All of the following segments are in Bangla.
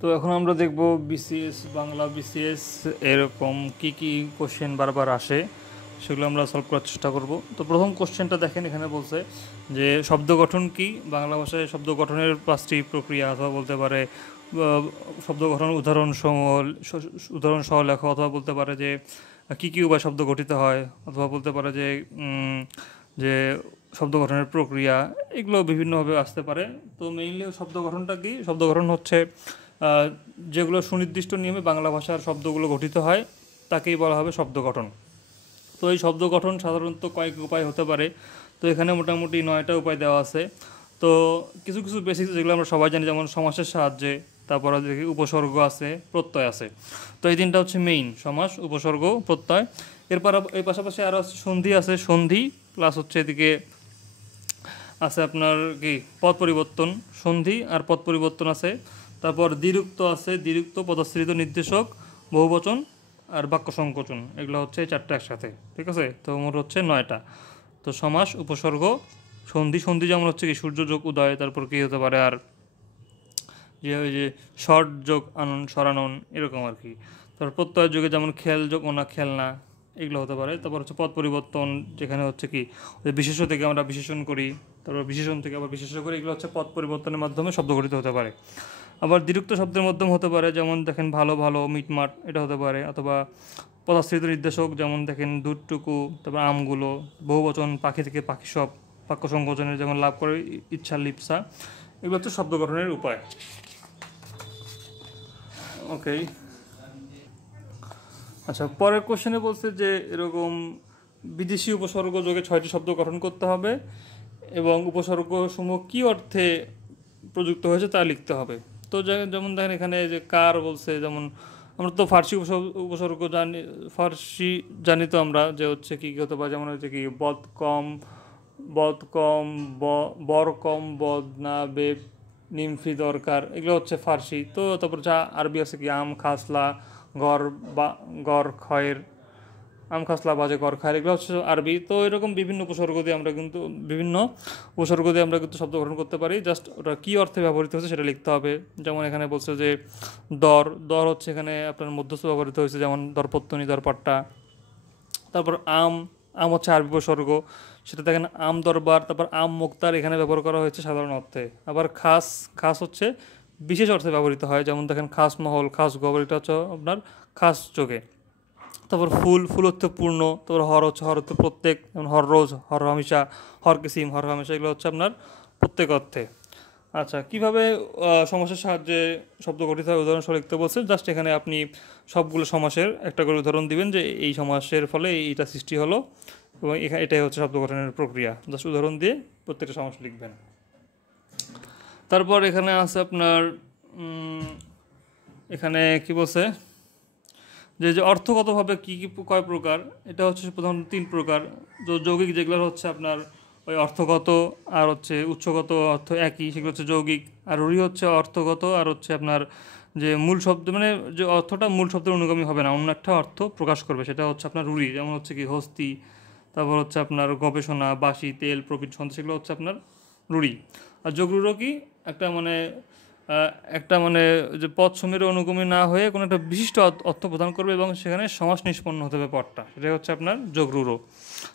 তো এখন আমরা দেখব বিসিএস বাংলা বিসিএস এরকম কি কি কোশ্চেন বারবার আসে সেগুলো আমরা সলভ করার চেষ্টা করব। তো প্রথম কোশ্চেনটা দেখেন, এখানে বলছে যে শব্দ গঠন কি। বাংলা ভাষায় শব্দ গঠনের 5টি প্রক্রিয়া, অথবা বলতে পারে শব্দ গঠন উদাহরণ সহ লেখো, অথবা বলতে পারে যে কী কী উপায় শব্দ গঠিত হয়, অথবা বলতে পারে যে যে শব্দ গঠনের প্রক্রিয়া, এগুলো বিভিন্নভাবে আসতে পারে। তো মেইনলি শব্দ গঠনটা কি? শব্দ গঠন হচ্ছে যেগুলো সুনির্দিষ্ট নিয়মে বাংলা ভাষার শব্দগুলো গঠিত হয় তাকেই বলা হবে শব্দ গঠন। তো এই শব্দ গঠন সাধারণত কয়েক উপায় হতে পারে। তো এখানে মোটামুটি 9টা উপায় দেওয়া আছে। তো কিছু কিছু বেসিক্স যেগুলো আমরা সবাই জানি, যেমন সমাসের সাহায্যে, তারপর দেখি উপসর্গ আছে, প্রত্যয় আছে। তো এই তিনটা হচ্ছে মেইন: সমাস, উপসর্গ, প্রত্যয়। এরপর এর পাশাপাশি আরও সন্ধি আছে, সন্ধি প্লাস হচ্ছে এদিকে আছে আপনার কি পদ পরিবর্তন, সন্ধি আর পদ পরিবর্তন আছে। তারপর দ্বিরুক্ত আছে, দ্বিরুক্ত, পদাশ্রিত, নির্দেশক, বহুবচন আর বাক্য সংকোচন। এগুলো হচ্ছে 4টা একসাথে, ঠিক আছে? তো মোট হচ্ছে 9টা। তো সমাস, উপসর্গ, সন্ধি। সন্ধি যেমন হচ্ছে কি সূর্য যোগ উদয়, তারপর কি হতে পারে আর যে ওই যে শর্ট যোগ আনন, সরানন, এরকম আর কি। তারপর প্রত্যয় যুগে যেমন খেল যোগ ওনা, খেলনা, এগুলো হতে পারে। তারপর হচ্ছে পদ পরিবর্তন, যেখানে হচ্ছে কি বিশেষ্য থেকে আমরা বিশেষণ করি, তারপর বিশেষণ থেকে আবার বিশেষ্য করি, এগুলো হচ্ছে পদ পরিবর্তনের মাধ্যমে শব্দ গঠিত হতে পারে। আবার দ্বিরুক্ত শব্দের মাধ্যমে হতে পারে, যেমন দেখেন ভালো ভালো, মিটমাট, এটা হতে পারে। অথবা পদাশ্রিত নির্দেশক, যেমন দেখেন দুধটুকু, তারপর আমগুলো। বহুবচন, পাখি থেকে পাখি সব। বাক্য সংকোচনের যেমন লাভ করে, ইচ্ছা, লিপ্সা। এগুলো হচ্ছে শব্দ গঠনের উপায়। ওকে, আচ্ছা, পরের কোশ্চেনে বলছে যে এরকম বিদেশি উপসর্গ যোগে 6টি শব্দ গঠন করতে হবে এবং উপসর্গ সমূহ কী অর্থে প্রযুক্ত হয়েছে তা লিখতে হবে। তো যেমন দেখেন এখানে যে কার বলছে, যেমন আমরা তো ফার্সি উপসর্গ জানি, ফার্সি জানি তো আমরা যে হচ্ছে কী কী হতে পারে, যেমন হচ্ছে কি বদ কম, বর কম, বদ না, বেব, নিমফি, দরকার, এগুলো হচ্ছে ফার্সি। তো তারপর যা আরবি আছে কি আম, খাসলা, গড় বা গড় খয়ের, আম খাসলা বাজে গড় খায়ের, এগুলো হচ্ছে আরবি। তো এরকম বিভিন্ন উপসর্গ দিয়ে আমরা কিন্তু শব্দ গঠন করতে পারি। জাস্ট ওটা কী অর্থে ব্যবহৃত হচ্ছে সেটা লিখতে হবে। যেমন এখানে বলছে যে দর, দর হচ্ছে এখানে আপনার মধ্যস্থ ব্যবহৃত হয়েছে, যেমন দরপত্তনি, দরপাট্টা। তারপর আম, আম হচ্ছে আরবি উপসর্গ, সেটা দেখেন আম দরবার। তারপর আম মুক্তার এখানে ব্যবহার করা হয়েছে সাধারণ অর্থে। আবার খাস, খাস হচ্ছে বিশেষ অর্থে ব্যবহৃত হয়, যেমন দেখেন খাস মহল, খাস গবর, এটা হচ্ছে আপনার খাস যোগে। তারপর ফুল, ফুল হচ্ছে পূর্ণ। তারপর হর হচ্ছে হর হচ্ছে প্রত্যেক, যেমন হর রোজ, হর হামেশা, হর কিসিম, হর হামেশা, এগুলো হচ্ছে আপনার প্রত্যেক অর্থে। আচ্ছা, কীভাবে সমাসের সাহায্যে শব্দ গঠিত হয় উদাহরণ সহ লিখতে বলছে। জাস্ট এখানে আপনি সবগুলো সমাসের একটা করে উদাহরণ দিবেন যে এই সমাসের ফলে এইটা সৃষ্টি হলো, এবং এটাই হচ্ছে শব্দ গঠনের প্রক্রিয়া। জাস্ট উদাহরণ দিয়ে প্রত্যেকটা সমাস লিখবেন। তারপর এখানে আছে আপনার এখানে কি বলছে যে অর্থগতভাবে কী কী কয় প্রকার। এটা হচ্ছে প্রধানত 3 প্রকার। যৌগিক যেগুলো হচ্ছে আপনার ওই অর্থগত আর হচ্ছে উৎসগত অর্থ একই, সেগুলো হচ্ছে যৌগিক। আর রূঢ়ি হচ্ছে অর্থগত আর হচ্ছে আপনার যে মূল শব্দ, মানে যে অর্থটা মূল শব্দের অনুগামী হবে না, অন্য একটা অর্থ প্রকাশ করবে, সেটা হচ্ছে আপনার রূঢ়ি। যেমন হচ্ছে কি হস্তি, তারপর হচ্ছে আপনার গবেষণা, বাসি, তেল, প্রবৃত্তি, ছন্দ, সেগুলো হচ্ছে আপনার রূঢ়ি। আর যোগরূঢ় কি একটা মানে যে পদ সমীর অনুগামী না হয়ে কোনো একটা বিশিষ্ট অর্থ প্রদান করবে এবং সেখানে সমাস নিষ্পন্ন হতে হবে পদটা, সেটাই হচ্ছে আপনার যোগরূঢ়।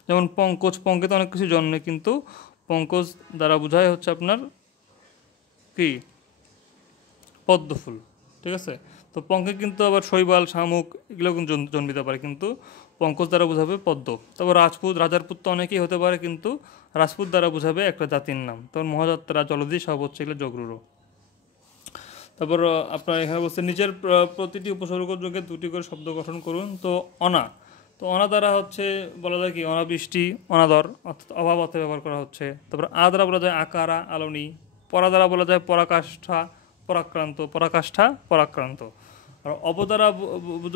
যেমন পঙ্কজ, পঙ্কে অনেক কিছু জন্মে, কিন্তু পঙ্কজ দ্বারা বোঝায় হচ্ছে আপনার কি পদ্মফুল, ঠিক আছে? তো পঙ্কে কিন্তু আবার শৈবাল, শামুক, এগুলো কিন্তু জন্মিতে পারে, কিন্তু পঙ্কজ দ্বারা বোঝাবে পদ্ম। তারপর রাজপুত, রাজার পুত্র অনেকেই হতে পারে, কিন্তু রাজপুত দ্বারা বোঝাবে একটা জাতির নাম। তারপর মহাযাত্রা, জলধি, সব হচ্ছে এগুলো যোগরূঢ়। তারপর আপনার এখানে বলছে নিচের প্রতিটি উপসর্গ যোগে 2টি করে শব্দ গঠন করুন। তো অনা, তো অনা দ্বারা হচ্ছে বলা যায় কি অনাবৃষ্টি, অনাদর, অর্থাৎ অভাব অর্থে ব্যবহার করা হচ্ছে। তারপর আ দ্বারা বলা যায় আকারা, আলোনি। পরা দ্বারা বলা যায় পরাকাষ্ঠা, পরাক্রান্ত, পরাকাষ্ঠা, পরাক্রান্ত। আর অব দ্বারা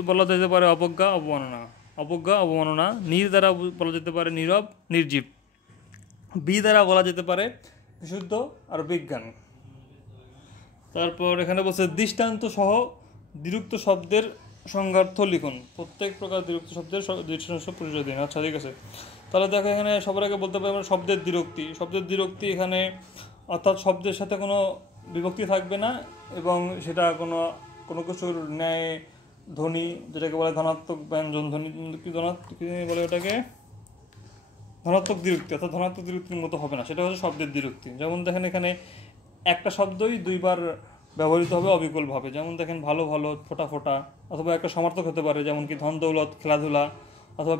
বলা যেতে পারে অবজ্ঞা, অবমাননা, অবজ্ঞা, অবমাননা। নির দ্বারা বলা যেতে পারে নীরব, নির্জীব। বি দ্বারা বলা যেতে পারে বিশুদ্ধ আর বিজ্ঞান। তারপর এখানে বলছে দৃষ্টান্ত সহ দ্বিরুক্ত শব্দের সংজ্ঞার্থ লিখুন। প্রত্যেক প্রকার দ্বিরুক্ত শব্দের দৃষ্টান্ত পরিচয় দিন। আচ্ছা, ঠিক আছে। তাহলে দেখো এখানে সবার আগে বলতে পারি আমরা শব্দের দ্বিরুক্তি। শব্দের দ্বিরুক্তি এখানে অর্থাৎ শব্দের সাথে কোনো বিভক্তি থাকবে না, এবং সেটা কোনো কোনো কিছুর ন্যায় ধ্বনি, যেটাকে বলে ধনাত্মক ব্যঞ্জন ধ্বনি, কি ধনাত্মক কি বলে ওটাকে, ধনাত্মক দ্বিরুক্তি, অর্থাৎ ধনাত্মক দ্বিরুক্তির মতো হবে না, সেটা হচ্ছে শব্দের দ্বিরুক্তি। যেমন দেখেন এখানে একটা শব্দই দুইবার ব্যবহৃত হবে অবিকলভাবে, যেমন দেখেন ভালো ভালো, ফোটা ফোটা, অথবা একটা সমার্থক হতে পারে যেমন কি ধন দৌলত, খেলাধুলা, অথবা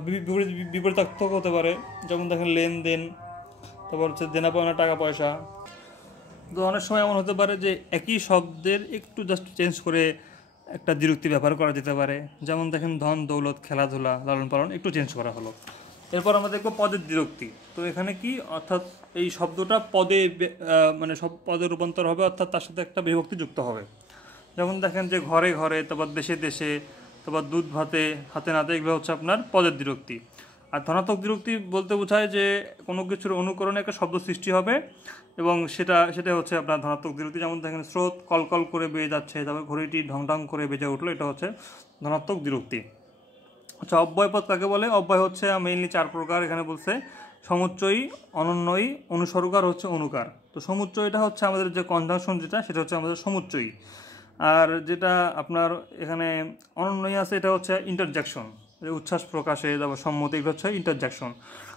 বিপরীতার্থক হতে পারে যেমন দেখেন লেনদেন, তারপর হচ্ছে দেনা পাওনা, টাকা পয়সা। তো অনেক সময় এমন হতে পারে যে একই শব্দের একটু জাস্ট চেঞ্জ করে একটা দ্বিরুক্তি ব্যবহার করা যেতে পারে, যেমন দেখেন ধন দৌলত, খেলাধুলা, লালন পালন, একটু চেঞ্জ করা হলো। এরপর আমরা দেখবো পদের দ্বিরুক্তি। তো এখানে কি, অর্থাৎ এই শব্দটা পদে মানে সব পদে রূপান্তর হবে, অর্থাৎ তার সাথে একটা বিভক্তি যুক্ত হবে। যেমন দেখেন যে ঘরে ঘরে, তারপর দেশে দেশে, তারপর দুধ ভাতে, হাতে নাতে, এগুলো হচ্ছে আপনার পদের দ্বিরুক্তি। আর ধনাত্মক দ্বিরুক্তি বলতে বোঝায় যে কোনো কিছুর অনুকরণে একটা শব্দ সৃষ্টি হবে, এবং সেটা হচ্ছে আপনার ধনাত্মক দ্বিরুক্তি। যেমন দেখেন স্রোত কলকল করে বেয়ে যাচ্ছে, তারপর ঘড়িটি ঢং ঢং করে বেজে উঠলো, এটা হচ্ছে ধনাত্মক দ্বিরুক্তি। আচ্ছা, অব্যয় পদ কাকে বলে? অব্যয় হচ্ছে মেইনলি 4 প্রকার এখানে বলছে: সমুচ্চয়ী, অনন্যয়ী, অনুসর্গ আর হচ্ছে অনুকার। তো সমুচ্চয়ীটা হচ্ছে আমাদের যে কনজাংশন, সেটা হচ্ছে আমাদের সমুচ্চয়ী। আর যেটা আপনার এখানে অনন্যয়ী আছে, এটা হচ্ছে ইন্টারজ্যাকশন, উচ্ছ্বাস প্রকাশে, তারপর সম্মতি, এগুলো হচ্ছে ইন্টারজ্যাকশন।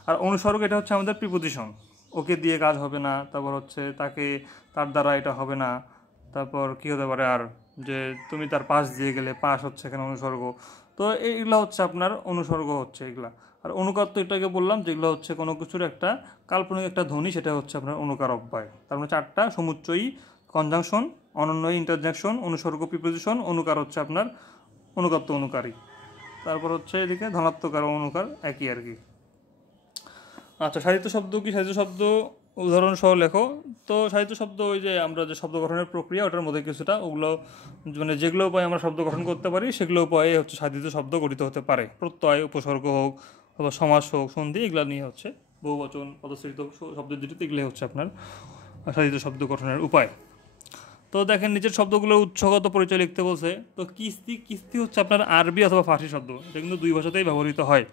আর অনুসর্গ, এটা হচ্ছে আমাদের প্রিপোজিশন, ওকে দিয়ে কাজ হবে না, তারপর হচ্ছে তাকে, তার দ্বারা এটা হবে না, তারপর কি হতে পারে আর, যে তুমি তার পাশ দিয়ে গেলে, পাশ হচ্ছে এখানে অনুসর্গ। তো এইগুলো হচ্ছে আপনার অনুসর্গ হচ্ছে এগুলা। আর অনুকার তো এটাকে বললাম, যেগুলো হচ্ছে কোনো কিছুর একটা কাল্পনিক একটা ধ্বনি, সেটা হচ্ছে আপনার অনুকার অব্যয়। তার মানে 4টা: সমুচ্চয়ী, কনজাংশন, অনন্যয়ী, ইন্টারজ্যাকশন, অনুসর্গ, প্রিপোজিশন, অনুকার হচ্ছে আপনার অনুকার তো অনুকারী। তারপর হচ্ছে এদিকে ধনাত্মক আর অনুকার একই আর কি। আচ্ছা, সাহিত্য শব্দ কি? সাহিত্য শব্দ উদাহরণ সহ লেখো। তো সাহিত্য শব্দ ওই যে আমরা যে শব্দ গঠনের প্রক্রিয়া, ওটার মধ্যে কিছুটা, ওগুলো মানে যেগুলো উপায়ে আমরা শব্দ গঠন করতে পারি, সেগুলো উপায়ে হচ্ছে সাহিত্য শব্দ গঠিত হতে পারে। প্রত্যয়, উপসর্গ হোক, অথবা সমাস হোক, সন্ধি, এগুলো নিয়ে হচ্ছে বহুবচন, পদস্থিত শব্দের দুটিতে, এগুলো হচ্ছে আপনার সাহিত্য শব্দ গঠনের উপায়। তো দেখেন নিচের শব্দগুলোর উৎসগত পরিচয় লিখতে বলছে। তো কিস্তি, কিস্তি হচ্ছে আপনার আরবি অথবা ফার্সি শব্দ, এটা কিন্তু 2 ভাষাতেই ব্যবহৃত হয়।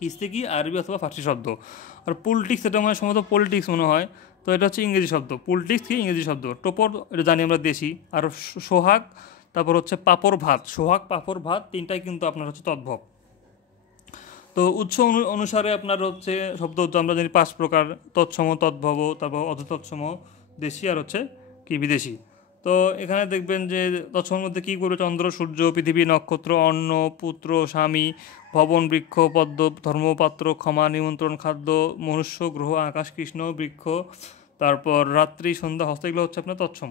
কিস্তি কি আরবি অথবা ফার্সি শব্দ। আর পলিটিক্স, এটা মানে সম্ভবত পলিটিক্স মনে হয়, তো এটা হচ্ছে ইংরেজি শব্দ। পলিটিক্স কি ইংরেজি শব্দ। টোপর, এটা জানি আমরা দেশি। আর সোহাগ, তারপর হচ্ছে পাপড় ভাত, সোহাগ, পাপড় ভাত, তিনটাই কিন্তু আপনার হচ্ছে তদ্ভব। তো উৎস অনুসারে আপনার হচ্ছে শব্দ আমরা জানি 5 প্রকার: তৎসম, তদ্ভব, তারপর অধতৎসম, দেশি, আর হচ্ছে কি বিদেশি। তো এখানে দেখবেন যে তৎসমের মধ্যে কী করবে: চন্দ্র, সূর্য, পৃথিবী, নক্ষত্র, অন্ন, পুত্র, স্বামী, ভবন, বৃক্ষ, পদ্ম, ধর্মপাত্র, ক্ষমা, নিমন্ত্রণ, খাদ্য, মনুষ্য, গ্রহ, আকাশ, কৃষ্ণ, বৃক্ষ, তারপর রাত্রি, সন্ধ্যা, হস্ত, এগুলো হচ্ছে আপনার তৎসম।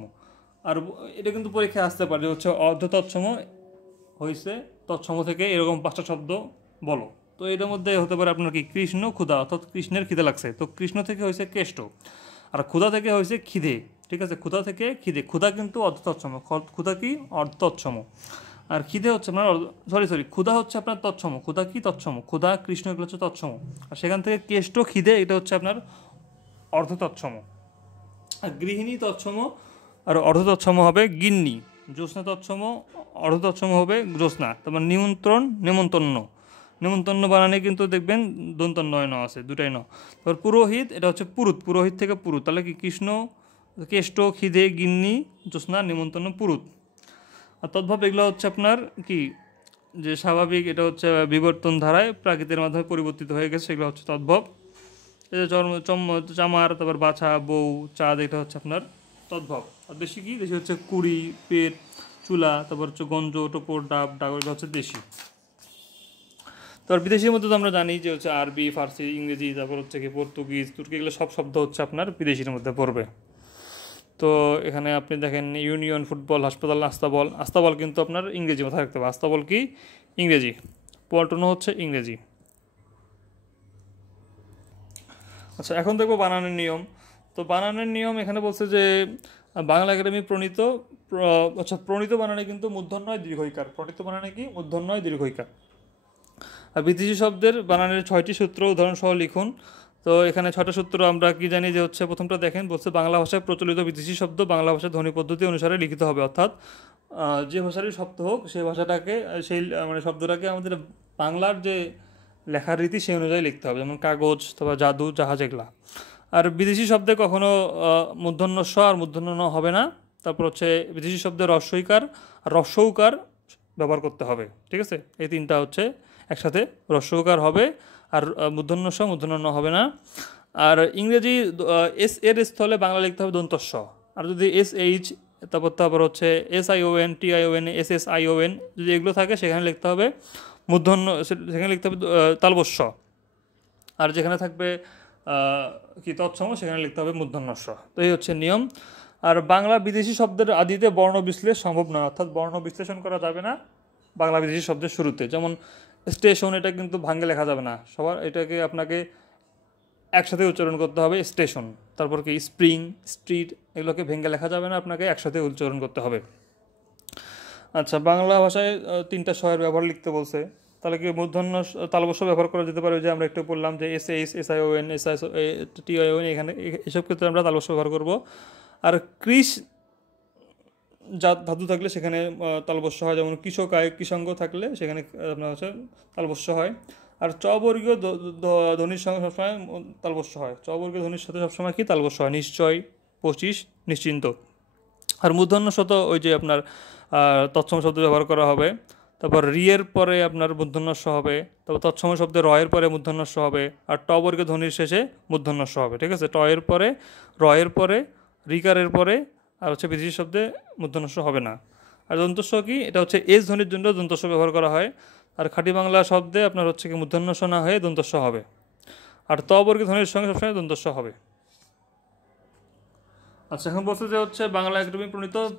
আর এটা কিন্তু পরীক্ষায় আসতে পারে যে হচ্ছে অর্ধ তৎসম হয়েছে, তৎসম থেকে এরকম 5টা শব্দ বলো। তো এটার মধ্যে হতে পারে আপনার কি কৃষ্ণ, ক্ষুধা, অর্থাৎ কৃষ্ণের খিদে লাগছে, তো কৃষ্ণ থেকে হয়েছে কেষ্ট। আর ক্ষুধা থেকে হয়েছে খিদে, ঠিক আছে, ক্ষুধা থেকে খিদে। ক্ষুধা কিন্তু অর্ধতৎসম, ক্ষুধা কি অর্ধতৎসম। আর খিদে হচ্ছে আপনার সরি ক্ষুধা হচ্ছে আপনার তৎসম, ক্ষুধা কি তৎসম, ক্ষুধা, কৃষ্ণ, এগুলো হচ্ছে তৎসম। আর সেখান থেকে কেষ্ট, খিদে, এটা হচ্ছে আপনার অর্ধতৎসম। আর গৃহিণী তৎসম, আর অর্ধতৎসম হবে গিন্নি। জ্যোৎস্না তৎসম, অর্ধতৎসম হবে জ্যোৎস্না। তারপর নিমন্ত্রণ, নেমন্তন্ন, নেমন্তন্ন বানানে কিন্তু দেখবেন দন্তন্নয় ন আছে, দুটাই ন। তারপর পুরোহিত, এটা হচ্ছে পুরুত, পুরোহিত থেকে পুরুত, তাহলে কি কৃষ্ণ, কেষ্ট, খিদে, গিন্নি, জ্যোৎস্না, নিমন্ত্রণ, পুরুত। আর তদ্ভব, এগুলো হচ্ছে আপনার কি, যে স্বাভাবিক, এটা হচ্ছে বিবর্তন ধারায় প্রাকৃতির মাধ্যমে পরিবর্তিত হয়ে গেছে, সেগুলো হচ্ছে তদ্ভব। এই যে চামার, তারপর বাছা, বউ, চাঁদ, এটা হচ্ছে আপনার তদ্ভব। আর দেশি কি? দেশি হচ্ছে কুড়ি, পেট, চুলা, তারপর হচ্ছে গঞ্জ, টোপর, ডাব, ডাগর, এটা হচ্ছে দেশি। তারপর বিদেশির মধ্যে তো আমরা জানি যে হচ্ছে আরবি, ফার্সি, ইংরেজি, তারপর হচ্ছে কি পর্তুগিজ, তুর্কি, এগুলো সব শব্দ হচ্ছে আপনার বিদেশির মধ্যে পড়বে। তো এখানে আপনি দেখেন ইউনিয়ন, ফুটবল, হাসপাতাল, আস্তাবল, আস্তাবল কিন্তু আপনার ইংরেজি মাথায় রাখতে হবে, আস্তাবল কি ইংরেজি, পল্টনও হচ্ছে ইংরেজি। আচ্ছা, এখন দেখবো বানানের নিয়ম। তো বানানের নিয়ম এখানে বলছে যে বাংলা একাডেমি প্রণীত, প্রণীত বানানে কিন্তু মূর্ধন্যয় দীর্ঘইকার, প্রণীত বানানে কি মূর্ধন্যয় দীর্ঘইকার। আর বিদেশি শব্দের বানানের 6টি সূত্র উদাহরণ সহ লিখুন। তো এখানে 6টা সূত্র আমরা কি জানি, যে হচ্ছে প্রথমটা দেখেন বলছে বাংলা ভাষায় প্রচলিত বিদেশি শব্দ বাংলা ভাষায় ধ্বনি পদ্ধতি অনুসারে লিখিত হবে, অর্থাৎ যে ভাষারই শব্দ হোক সেই ভাষাটাকে, সেই মানে শব্দটাকে আমাদের বাংলার যে লেখার রীতি সেই অনুযায়ী লিখতে হবে, যেমন কাগজ, তারপর জাদু, জাহাজ, এগুলা। আর বিদেশি শব্দে কখনো মূর্ধন্য স আর মূর্ধন্য ন হবে না। তারপর হচ্ছে বিদেশি শব্দে রস্বইকার আর রস্যৌকার ব্যবহার করতে হবে, ঠিক আছে? এই তিনটা হচ্ছে একসাথে রস্যৌকার হবে, আর মূর্ধন্য স মূর্ধন্য ন হবে না। আর ইংরেজি এস এর স্থলে বাংলা লিখতে হবে দন্ত স। আর যদি এস এইচ তারপর হচ্ছে S I O N T I O N S S I O N যদি এগুলো থাকে সেখানে লিখতে হবে মূর্ধন্য, সেখানে লিখতে হবে তালবস্য। আর যেখানে থাকবে কি তৎসম সেখানে লিখতে হবে মূর্ধন্য স। তো এই হচ্ছে নিয়ম। আর বাংলা বিদেশি শব্দের আদিতে বর্ণ বিশ্লেষণ সম্ভব নয়, অর্থাৎ বর্ণ বিশ্লেষণ করা যাবে না বাংলা বিদেশি শব্দের শুরুতে। যেমন স্টেশন, এটা কিন্তু ভাঙ্গে লেখা যাবে না, সবার এটাকে আপনাকে একসাথে উচ্চারণ করতে হবে স্টেশন। তারপর কি স্প্রিং, স্ট্রিট, এগুলোকে ভেঙে লেখা যাবে না, আপনাকে একসাথে উচ্চারণ করতে হবে। আচ্ছা, বাংলা ভাষায় তিনটা স্বয়ের ব্যবহার লিখতে বলছে, তাহলে কি মূর্ধন্য তালবস্য ব্যবহার করা যেতে পারে। যে আমরা একটু বললাম যে S H S I O N S I T I O N, এখানে এসব ক্ষেত্রে আমরা তালবস্য ব্যবহার করব। আর কৃষ ধাতু থাকলে সেখানে তালবস্য হয়, যেমন কৃষকায় কৃষাঙ্গ থাকলে সেখানে আপনার হচ্ছে তালবস্য হয়। আর চবর্গীয় ধ্বনির সঙ্গে সবসময় তালবস্য হয়, চবর্গীয় ধ্বনির সাথে সবসময় কি তালবস্য হয়, নিশ্চয়, 25, নিশ্চিন্ত। আর মূর্ধন্য শত ওই যে আপনার তৎসম শব্দ ব্যবহার করা হবে। তারপর রিয়ের পরে আপনার মূর্ধন্যস্ব হবে, তারপর তৎসম শব্দে রয়ের পরে মূর্ধন্যস্ব হবে, আর ট বর্গের ধ্বনির শেষে মূর্ধন্যস্ব হবে, ঠিক আছে? টয়ের পরে, রয়ের পরে, রিকারের পরে, আর হচ্ছে বিদেশি শব্দে মূর্ধন্যস্ব হবে না। আর দন্তস্ব কি, এটা হচ্ছে এস ধ্বনির জন্য দন্তস্ব ব্যবহার করা হয়। আর খাঁটি বাংলা শব্দে আপনার হচ্ছে কি মূর্ধন্যস্ব না হয়ে দন্তস্ব হবে। আর ত বর্গের ধ্বনির সঙ্গে সবসময় দন্তস্ব হবে। আচ্ছা, এখন বলছে যে হচ্ছে বাংলা একাডেমি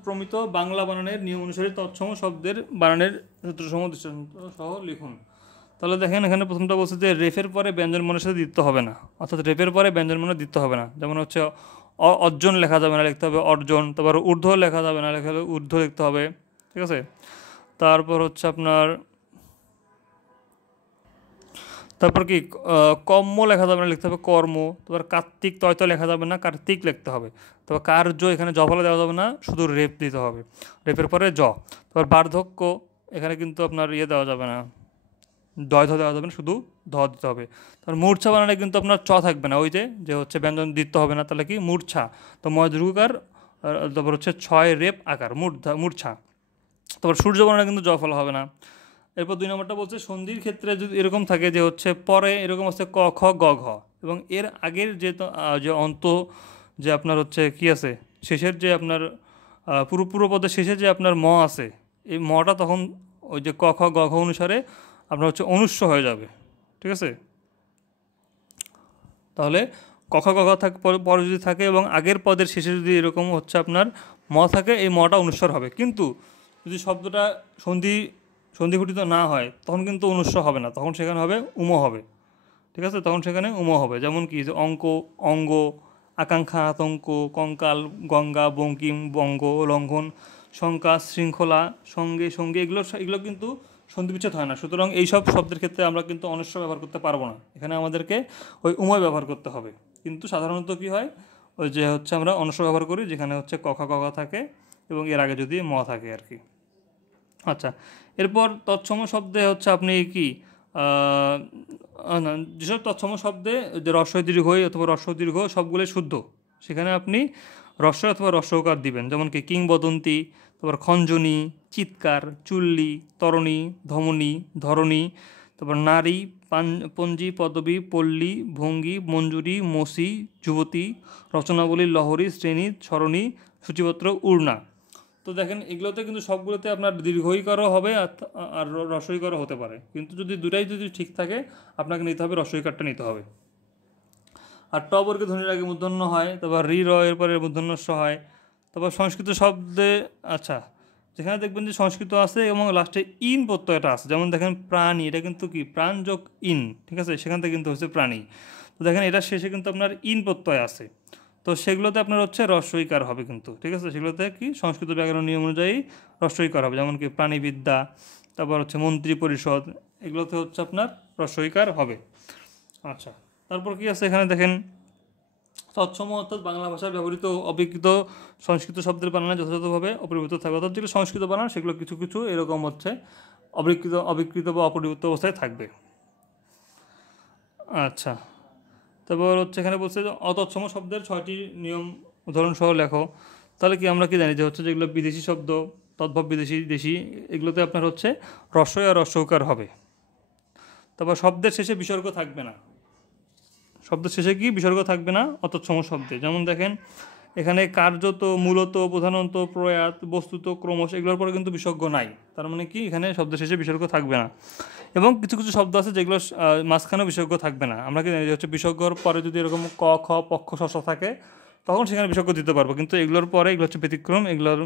প্রমিত বাংলা বানানের নিয়ম অনুসারে তৎসম শব্দের বানানের সূত্রসমূহ দৃষ্টান্ত সহ লিখুন। তাহলে দেখেন এখানে প্রথমটা বলছে যে রেফের পরে ব্যঞ্জনবর্ণের সাথে দিতে হবে না, অর্থাৎ রেফের পরে ব্যঞ্জনবর্ণ দিতে হবে না। যেমন হচ্ছে অর্জন লেখা যাবে না, লিখতে হবে অর্জন। তারপর ঊর্ধ্ব লেখা যাবে না, লেখা হলে ঊর্ধ্ব লিখতে হবে, ঠিক আছে? তারপর হচ্ছে আপনার তারপর কি কর্ম লেখা যাবে না, লিখতে হবে কর্ম। তারপর কার্তিক তয়ত লেখা যাবে না, কার্তিক লিখতে হবে। তারপর কার্য, এখানে জ ফলে দেওয়া যাবে না, শুধু রেপ দিতে হবে, রেপের পরে জ। তারপর বার্ধক্য, এখানে কিন্তু আপনার ইয়ে দেওয়া যাবে না, দয় ধ দেওয়া যাবে না, শুধু ধ দিতে হবে। তারপর মূর্ছা বানানে কিন্তু আপনার চ থাকবে না, ওই যে হচ্ছে ব্যঞ্জন দিতে হবে না, তাহলে কি মূর্ছা। তো ময় দীর্ঘকার, তারপর হচ্ছে ছয় রেপ আকার মূর্ছা। তারপর সূর্য বানানে কিন্তু জ ফলা হবে না। এরপর 2 নম্বরটা বলছে সন্ধির ক্ষেত্রে যদি এরকম থাকে যে হচ্ছে পরে এরকম আছে ক খ গ ঘ, এবং এর আগের যে অন্ত যে আপনার হচ্ছে কি আছে শেষের যে আপনার পুরো পদের শেষে যে আপনার ম আছে, এই মটা তখন ওই যে ক খ গ ঘ অনুসারে আপনার হচ্ছে অনুস্ব হয়ে যাবে, ঠিক আছে? তাহলে ক খ গ ঘ পরে যদি থাকে এবং আগের পদের শেষে যদি এরকম হচ্ছে আপনার ম থাকে, এই মটা অনুস্বর হবে। কিন্তু যদি শব্দটা সন্ধিঘটিত না হয় তখন কিন্তু অনুস্ব হবে না, তখন সেখানে হবে উম হবে, ঠিক আছে? তখন সেখানে উম হবে। যেমন কি যে অঙ্ক, অঙ্গ, আকাঙ্ক্ষা, আতঙ্ক, কঙ্কাল, গঙ্গা, বঙ্কিম, বঙ্গ, লঙ্ঘন, শঙ্কা, শৃঙ্খলা, সঙ্গে সঙ্গে, এগুলো কিন্তু সন্ধিবিচ্ছেদ হয় না। সুতরাং এই সব শব্দের ক্ষেত্রে আমরা কিন্তু অনস্ব ব্যবহার করতে পারবো না, এখানে আমাদেরকে ওই উময় ব্যবহার করতে হবে। কিন্তু সাধারণত কি হয়, ওই যে হচ্ছে আমরা অনস্ব ব্যবহার করি যেখানে হচ্ছে কখা কখা থাকে এবং এর আগে যদি ম থাকে আর কি। আচ্ছা, এরপর তৎসম শব্দে হচ্ছে আপনি কি যেসব তৎসম শব্দে যে রস্বই দীর্ঘ অথবা রস্বই দীর্ঘ সবগুলোই শুদ্ধ, সেখানে আপনি রস্বই অথবা রস্বকার দিবেন। যেমন কি কিংবদন্তি, তারপর খঞ্জনী, চিৎকার, চুল্লি, তরণী, ধমনী, ধরণী, তারপর নারী, পঞ্জি, পদবী, পল্লী, ভঙ্গি, মঞ্জুরি, মসি, যুবতী, রচনাবলী, লহরী, শ্রেণী, সরণী, সূচিপত্র, উড়না। তো দেখেন এগুলোতে কিন্তু সবগুলোতে আপনার দীর্ঘইকারও হবে আর রস্বইকারও হতে পারে, কিন্তু যদি দুটাই যদি ঠিক থাকে আপনাকে নিতে হবে রস্বইকারটা নিতে হবে। আর ট বর্গের ধ্বনির আগে মূর্ধন্য হয়, তারপর রি র এর পরে মূর্ধন্যস্ব হয়। তারপর সংস্কৃত শব্দে, আচ্ছা, যেখানে দেখবেন যে সংস্কৃত আছে এবং লাস্টে ইন প্রত্যয়টা আছে, যেমন দেখেন প্রাণী, এটা কিন্তু কি প্রাণ যোগ ইন, ঠিক আছে? সেখান থেকে কিন্তু হচ্ছে প্রাণী। তো দেখেন এটা শেষে কিন্তু আপনার ইন প্রত্যয় আছে, তো সেগুলোতে আপনার হচ্ছে রস্বইকার হবে কিন্তু, ঠিক আছে? সেগুলোতে কি সংস্কৃত ব্যাকরণ নিয়ম অনুযায়ী রস্বইকার হবে, যেমন কি প্রাণীবিদ্যা, তারপর হচ্ছে মন্ত্রী পরিষদ, এগুলোতে হচ্ছে আপনার রস্বইকার হবে। আচ্ছা, তারপর কি আছে এখানে দেখেন তৎসম, অর্থাৎ বাংলা ভাষায় ব্যবহৃত অবিকৃত সংস্কৃত শব্দের বানানে যথাযথভাবে অপরিবর্তিত থাকবে, অর্থাৎ যেগুলো সংস্কৃত বানান সেগুলো কিছু কিছু এরকম হচ্ছে অবিকৃত বা অপরিবর্তিত অবস্থায় থাকবে। আচ্ছা, তারপর হচ্ছে এখানে বলছে যে অতৎসম শব্দের 6টি নিয়ম উদাহরণ সহ লেখো। তাহলে কি আমরা কি জানি যে হচ্ছে যেগুলো বিদেশি শব্দ, তদ্ভব বিদেশি, দেশি, এগুলোতে আপনার হচ্ছে রস্বই আর রস্যৌকার হবে। তারপর শব্দের শেষে বিসর্গ থাকবে না। শব্দের শেষে কি বিসর্গ থাকবে না অতৎসম শব্দে। যেমন দেখেন এখানে কার্যত, মূলত, প্রধানত, প্রয়াত, বস্তুত, ক্রমশ এগুলোর পরে কিন্তু বিসর্গ নাই। তার মানে কি এখানে শব্দের শেষে বিসর্গ থাকবে না। এবং কিছু কিছু শব্দ আছে যেগুলো মাঝখানেও বিসর্গ থাকবে না। আমরা কি জানি যে হচ্ছে বিসর্গর পরে যদি এরকম ক, খ, পক্ষ, শস থাকে তখন সেখানে বিসর্গ দিতে পারবো, কিন্তু এগুলোর পরে এগুলো হচ্ছে ব্যতিক্রম। এগুলোর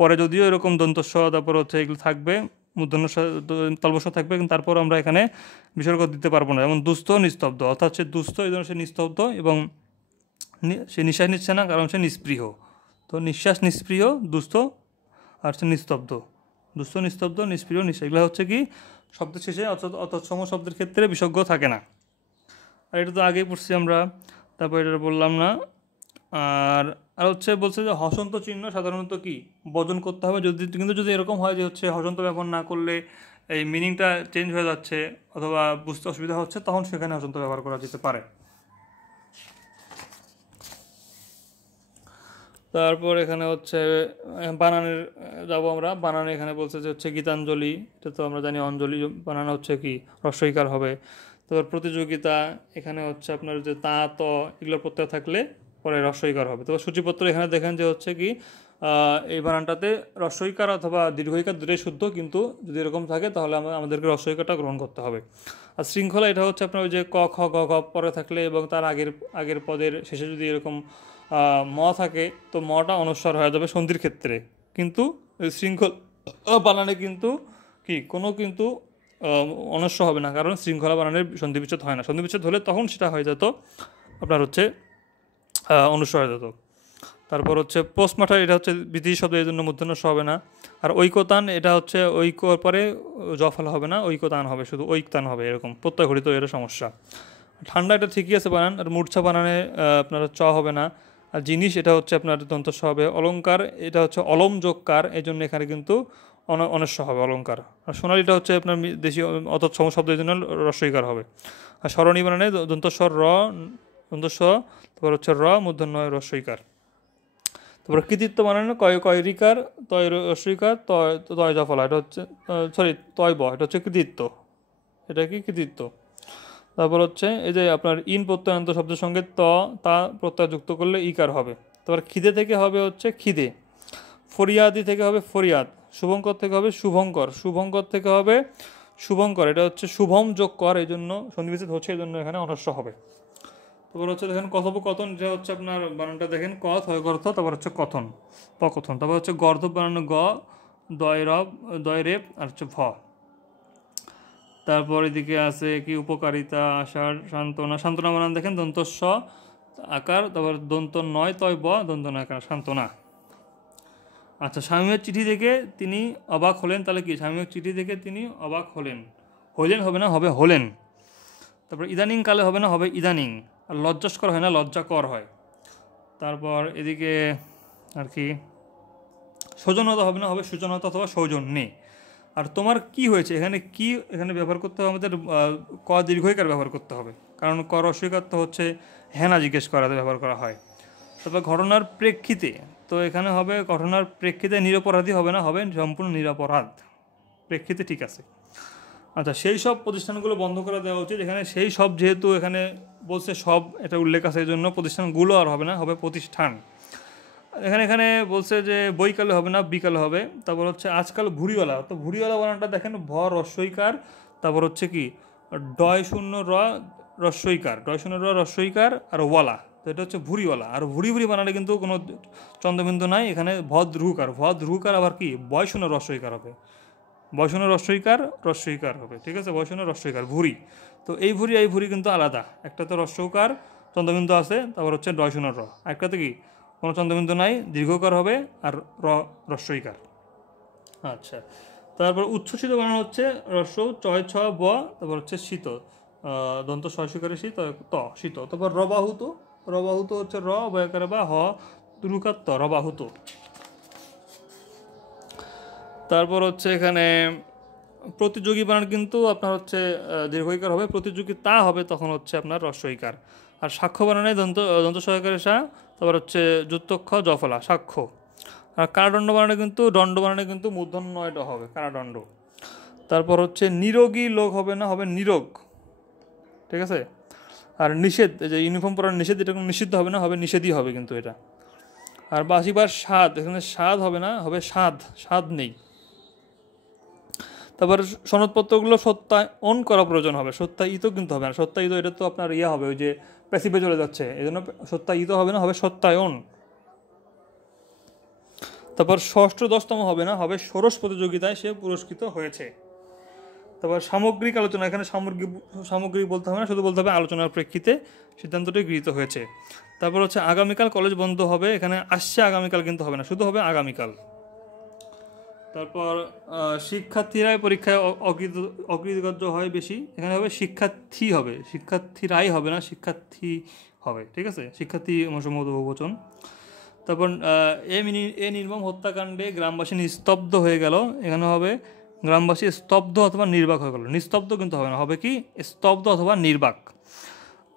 পরে যদিও এরকম দন্তস্ব, তারপর হচ্ছে এগুলো থাকবে, মূর্ধন্য তালবস্য থাকবে, কিন্তু তারপর আমরা এখানে বিসর্গ দিতে পারবো না। যেমন দুস্থ, নিস্তব্ধ, অর্থাৎ সে দুস্থ এই জন্য সে নিস্তব্ধ, এবং সে নিঃশ্বাস নিচ্ছে না কারণ সে নিস্পৃহ। তো নিঃশ্বাস নিস্পৃহ, দুস্থ, আর সে নিস্তব্ধ। দুস্থ, নিস্তব্ধ, নিস্পৃহ, নিঃশ্বাস, এগুলো হচ্ছে কি শব্দের শেষে অতৎসম শব্দের ক্ষেত্রে বিসর্গ থাকে না। আর এটা তো আগেই পড়ছি আমরা, তারপর এটা বললাম না। আর আর হচ্ছে বলছে যে হসন্ত চিহ্ন সাধারণত কি বর্জন করতে হবে, কিন্তু যদি এরকম হয় যে হচ্ছে হসন্ত ব্যবহার না করলে এই মিনিংটা চেঞ্জ হয়ে যাচ্ছে অথবা বুঝতে অসুবিধা হচ্ছে, তখন সেখানে হসন্ত ব্যবহার করা যেতে পারে। তারপর এখানে হচ্ছে বানানের যাবো আমরা। বানানে এখানে বলছে যে হচ্ছে গীতাঞ্জলি, এটা তো আমরা জানি অঞ্জলি বানানো হচ্ছে কি রস্বইকার হবে। তারপর প্রতিযোগিতা, এখানে হচ্ছে আপনার যে তা, ত এগুলোর প্রত্যয় থাকলে পরে রস্বইকার হবে। তারপর সূচিপত্র এখানে দেখেন যে হচ্ছে কি এই বানানটাতে রস্বইকার অথবা দীর্ঘইকার দুটোই শুদ্ধ, কিন্তু যদি এরকম থাকে তাহলে আমাদেরকে রস্বইকারটা গ্রহণ করতে হবে। আর শৃঙ্খলা, এটা হচ্ছে আপনার ওই যে ক, খ, গ, ঘ পরে থাকলে এবং তার আগের পদের শেষে যদি এরকম ম থাকে তো মটা অনুস্বার হয়ে যাবে সন্ধির ক্ষেত্রে, কিন্তু শৃঙ্খল বানানে কিন্তু কি কোনো কিন্তু অনস্ব হবে না, কারণ শৃঙ্খলা বানানের সন্ধিবিচ্ছেদ হয় না। সন্ধিবিচ্ছেদ হলে তখন সেটা হয়ে যেত আপনার হচ্ছে অনুস্বার হয়ে যেত। তারপর হচ্ছে পোস্টমার্টার, এটা হচ্ছে বিদেশি শব্দ, এই জন্য মূর্ধন্য হবে না। আর ঐকতান, এটা হচ্ছে ঐক্যর পরে জফল হবে না, ঐকতান হবে, শুধু ঐকতান হবে, এরকম প্রত্যয় ঘটিত, এর সমস্যা। ঠান্ডা, এটা ঠিকই আছে বানান। আর মূর্ছা বানানে আপনার চ হবে না। আর জিনিস, এটা হচ্ছে আপনার দন্তস্ব হবে। অলঙ্কার, এটা হচ্ছে অলম যোগকার, এই জন্য এখানে কিন্তু অনস্ব হবে অলঙ্কার। আর সোনালিটা হচ্ছে আপনার দেশীয় অতৎসম শব্দ, এই জন্য রস্বইকার হবে। আর স্মরণী বানানে দন্তস্বর র, দন্তস্ব, তারপর হচ্ছে র, মূর্ধন্য রস্বইকার। তারপর কৃতিত্ব বানানো কয়রিকার, তয় রস্বইকার, তয় জফলা, এটা হচ্ছে সরি তয় ব, এটা হচ্ছে কৃতিত্ব। এটা কি কৃতিত্ব। তারপর হচ্ছে এই যে আপনার ইন প্রত্যয়ান্ত শব্দের সঙ্গে তা প্রত্যয় যুক্ত করলে ইকার হবে। তারপর খিদে থেকে হবে হচ্ছে খিদে, ফরিয়াদি থেকে হবে ফরিয়াদ, শুভঙ্কর থেকে হবে শুভঙ্কর, শুভঙ্কর থেকে হবে শুভঙ্কর, এটা হচ্ছে শুভম যোগ কর, এই জন্য সন্ধিবিচ্ছেদ হচ্ছে, এই জন্য এখানে অনস্ব হবে। তারপর হচ্ছে দেখেন কথোপকথন, এটা হচ্ছে আপনার বানানটা দেখেন ক, থয় গর্থ, তারপর হচ্ছে কথন, পকথন। তারপর হচ্ছে গর্ধব বানানো গ, দয় রেপ, আর হচ্ছে ভ। তারপর এদিকে আছে কি উপকারিতা, আষাঢ়, সান্ত্বনা। সান্ত্বনা বানান দেখেন দন্তস্ব আকার, তারপর দন্ত নয় তয় ব, দন্ত আকার, সান্ত্বনা। আচ্ছা, স্বামীর চিঠি দেখে তিনি অবাক হলেন, তাহলে কি স্বামীর চিঠি দেখে তিনি অবাক হলেন, হইলেন হবে না, হবে হলেন। তারপর ইদানিং কালে হবে না, হবে ইদানিং। আর লজ্জাস্কর হয় না, লজ্জাকর হয়। তারপর এদিকে আর কি সৌজন্যতা হবে না, হবে সুজনতা অথবা সৌজন্যে। আর তোমার কি হয়েছে, এখানে কি এখানে ব্যবহার করতে হবে আমাদের ক দীর্ঘইকার ব্যবহার করতে হবে, কারণ ক রস্বইকার তো হচ্ছে হ্যাঁ না জিজ্ঞেস করাতে ব্যবহার করা হয়। তারপর ঘটনার প্রেক্ষিতে, তো এখানে হবে ঘটনার প্রেক্ষিতে নিরপরাধী হবে না, হবে সম্পূর্ণ নিরপরাধ। প্রেক্ষিতে ঠিক আছে। আচ্ছা, সেই সব প্রতিষ্ঠানগুলো বন্ধ করে দেওয়া উচিত। এখানে সেই সব যেহেতু এখানে বলছে সব, এটা উল্লেখ আছে, এই জন্য প্রতিষ্ঠানগুলো আর হবে না, হবে প্রতিষ্ঠান। এখানে বলছে যে বইকালে হবে না, বিকালে হবে। তারপর হচ্ছে আজকাল ভুঁড়িওয়ালা, তো ভুঁড়িওয়ালা বানানটা দেখেন ভ রস্বইকার, তারপর হচ্ছে কি ডয় শূন্য র রস্বইকার, ডয় শূন্য র রস্বইকার, আর ওয়ালা, তো এটা হচ্ছে ভুঁড়িওয়ালা। আর ভুঁড়ি বানালে কিন্তু কোনো চন্দ্রবিন্দু নাই, এখানে ভদ্রুকার আবার কি বয় শূন্য রস্বইকার হবে, বয়শূন্য রস্বইকার হবে, ঠিক আছে, বয়শূন্য রস্বইকার ভুঁড়ি। তো এই ভুঁড়ি কিন্তু আলাদা, একটা তো রস্বকার চন্দ্রবিন্দু আছে, তারপর হচ্ছে ডয় শূন্য র, একটাতে কি কোনো চন্দ্রবিন্দু নাই, দীর্ঘকার হবে, আর রস্বইকার। আচ্ছা, তারপর উচ্ছ্বসিত বানানো হচ্ছে রস্ব চয় ছ ব, তারপর হচ্ছে শীত, দন্ত সয়সিকারে শীত, শীত। তারপর রবাহুত হচ্ছে র বয়কারে বা হ রুকার রবাহুত। তারপর হচ্ছে এখানে প্রতিযোগী বানান কিন্তু আপনার হচ্ছে দীর্ঘইকার হবে, প্রতিযোগিতা হবে তখন হচ্ছে আপনার রস্বইকার। আর সাক্ষ্য বানানে দন্ত সহকারে সা, তারপর হচ্ছে যুক্তক্ষ জফলা সাক্ষ্য। আর কারাদণ্ড বানানে কিন্তু মূর্ধন্য এটা হবে কারাদণ্ড। তারপর হচ্ছে নিরোগী লোক হবে না, হবে নিরোগ, ঠিক আছে। আর নিষেধ, যে ইউনিফর্ম পরার নিষেধ, এটা কোনো নিষিদ্ধ হবে না, হবে নিষেধই হবে কিন্তু এটা। আর বাসিবার স্বাদ, এখানে স্বাদ হবে না, হবে স্বাদ, স্বাদ নেই। তারপর সনদপত্রগুলো সত্যায়ন করা প্রয়োজন হবে, সত্যায়িত কিন্তু হবে না, সত্যায়িত এটা তো আপনার ইয়ে হবে, ওই যে প্যাসিভে চলে যাচ্ছে, এই জন্য সত্যায়িত হবে না, হবে সত্যায়ন। তারপর ষষ্ঠ 10তম হবে না, হবে ষোড়শ প্রতিযোগিতায় সে পুরস্কৃত হয়েছে। তারপর সামগ্রিক আলোচনা, এখানে সামগ্রিক বলতে হবে না, শুধু বলতে হবে আলোচনার প্রেক্ষিতে সিদ্ধান্তটি গৃহীত হয়েছে। তারপর হচ্ছে আগামীকাল কলেজ বন্ধ হবে, এখানে আসছে আগামীকাল কিন্তু হবে না, শুধু হবে আগামীকাল। তারপর শিক্ষার্থীরাই পরীক্ষায় অকৃতকার্য হয় বেশি, এখানে হবে শিক্ষার্থী হবে, শিক্ষার্থীরাই হবে না, শিক্ষার্থী হবে, ঠিক আছে, শিক্ষার্থী সম্ভবত বহুবচন। তারপর এ নির্মম হত্যাকাণ্ডে গ্রামবাসী নিস্তব্ধ হয়ে গেল, এখানে হবে গ্রামবাসী স্তব্ধ অথবা নির্বাক হয়ে গেল, নিস্তব্ধ কিন্তু হবে না, হবে কি স্তব্ধ অথবা নির্বাক।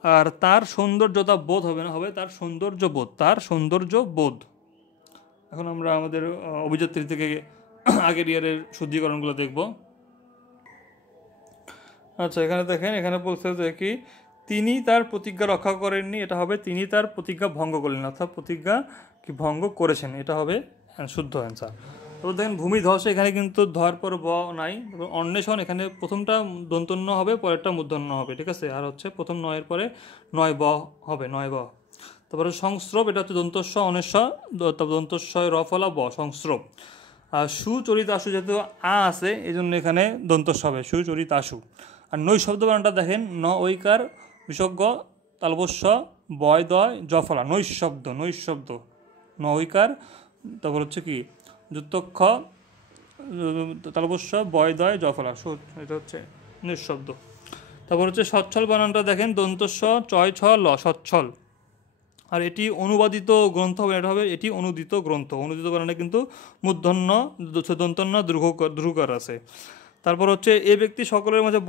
আর তার সৌন্দর্যতা বোধ হবে না, হবে তার সৌন্দর্য বোধ, তার সৌন্দর্য বোধ। এখন আমরা আমাদের অভিযাত্রী থেকে আগের ইয়ারের শুদ্ধিকরণগুলো দেখব। আচ্ছা, এখানে দেখেন, এখানে বলছে যে কি তিনি তার প্রতিজ্ঞা রক্ষা করেননি, এটা হবে তিনি তার প্রতিজ্ঞা ভঙ্গ করলেন, অর্থাৎ প্রতিজ্ঞা কি ভঙ্গ করেছেন, এটা হবে শুদ্ধ অ্যান্সার। তারপর দেখেন ভূমিধসে, এখানে কিন্তু ধর পর ব নাই। অন্বেষণ, এখানে প্রথমটা দন্তন্য হবে, পরেরটা মূর্ধন্য হবে, ঠিক আছে। আর হচ্ছে প্রথম নয়ের পরে নয় ব হবে, নয় ব। তারপরে সংস্রব, এটা হচ্ছে দন্তস্ব অনেশ্বর, দন্তস্বয় রফলা ব, সংস্রব। আর সুচরিতাশু, যেহেতু আ আছে এই জন্য এখানে দন্তস্ব হবে, সুচরিতাশু। আর নৈশব্দ বানানটা দেখেন, ন ঐকার বিসর্গ তালবস্য বয় দয় জফলা, নৈশব্দ, নৈশব্দ, ন ঐকার, তারপর হচ্ছে কি যুক্তক্ষ তালবস্য বয় দয় জফলা, এটা হচ্ছে নিঃশব্দ। তারপর হচ্ছে সচ্ছল বানানটা দেখেন, দন্তস্ব চয় ছ ল, সচ্ছল। আর এটি অনুবাদিত গ্রন্থ হবে, এটা হবে এটি অনুদিত গ্রন্থ, অনুদিত বানানে কিন্তু মূর্ধন্য দন্তন্য দ্রুকার আছে। তারপর হচ্ছে এ ব্যক্তি সকলের মাঝে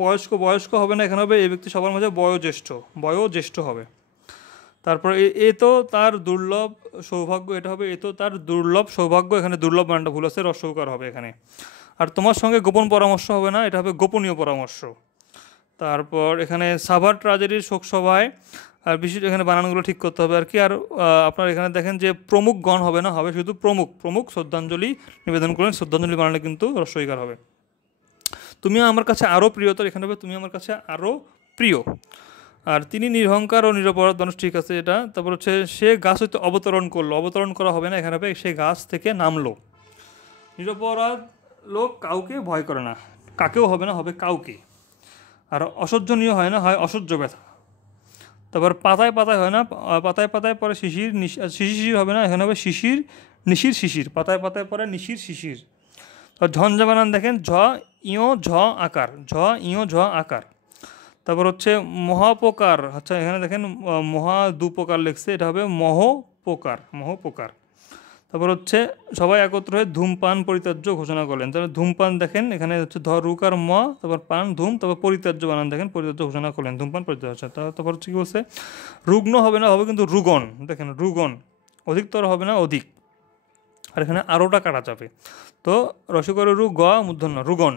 বয়স্ক হবে না, এখানে হবে এ ব্যক্তি সবার মাঝে বয়োজ্যেষ্ঠ হবে। তারপর এ তো তার দুর্লভ সৌভাগ্য, এটা হবে এ তো তার দুর্লভ সৌভাগ্য, এখানে দুর্লভ বানানটা ভুল আছে, রস্যকার হবে এখানে। আর তোমার সঙ্গে গোপন পরামর্শ হবে না, এটা হবে গোপনীয় পরামর্শ। তারপর এখানে সাভার ট্রাজেডির শোকসভায়, আর বিশেষ এখানে বানানগুলো ঠিক করতে হবে আর কি। আর আপনার এখানে দেখেন যে প্রমুখগণ হবে না, হবে শুধু প্রমুখ শ্রদ্ধাঞ্জলি নিবেদন করেন, শ্রদ্ধাঞ্জলি বানালে কিন্তু রস্যইকার হবে। তুমি আমার কাছে আরও প্রিয়তর, এখানে হবে তুমি আমার কাছে আরও প্রিয়। আর তিনি নিরহংকার ও নিরপরাধ মানুষ, ঠিক আছে এটা। তারপর হচ্ছে সে গাছ হইতে অবতরণ করলো, অবতরণ করা হবে না, এখানে হবে সে গাছ থেকে নামলো। নিরপরাধ লোক কাউকে ভয় করে না, কাকেও হবে না, হবে কাউকে। আর অসহ্যনীয় হয় না, হয় অসহ্য ব্যথা। তারপর পাতায় হয় না, পাতায় পরে শিশির হবে না, এখানে হবে শিশির, পাতায় পরে শিশির। ঝঞ্ঝা বানান দেখেন, ঝ ইয় ঝ আকার। তারপর হচ্ছে মহাপকার, আচ্ছা এখানে দেখেন মহা দুপকার লিখছে, এটা হবে মহোপকার। তারপর হচ্ছে সবাই একত্র হয়ে ধূমপান পরিত্যাজ্য ঘোষণা করলেন, তাহলে ধূমপান দেখেন এখানে হচ্ছে ধ রুকার ম, তারপর পান ধূম, তারপর পরিত্যাজ্য বানান দেখেন, পরিত্যাজ্য ঘোষণা করলেন, ধূমপান পরিত্যাজ্য। তারপর হচ্ছে কি বলছে, রুগ্ন হবে না, হবে কিন্তু রুগন, দেখেন রুগন, অধিকতর হবে না, অধিক। আর এখানে আরোটা কাটা যাবে, তো রসিকর রু গ মূর্ধন্য রুগন।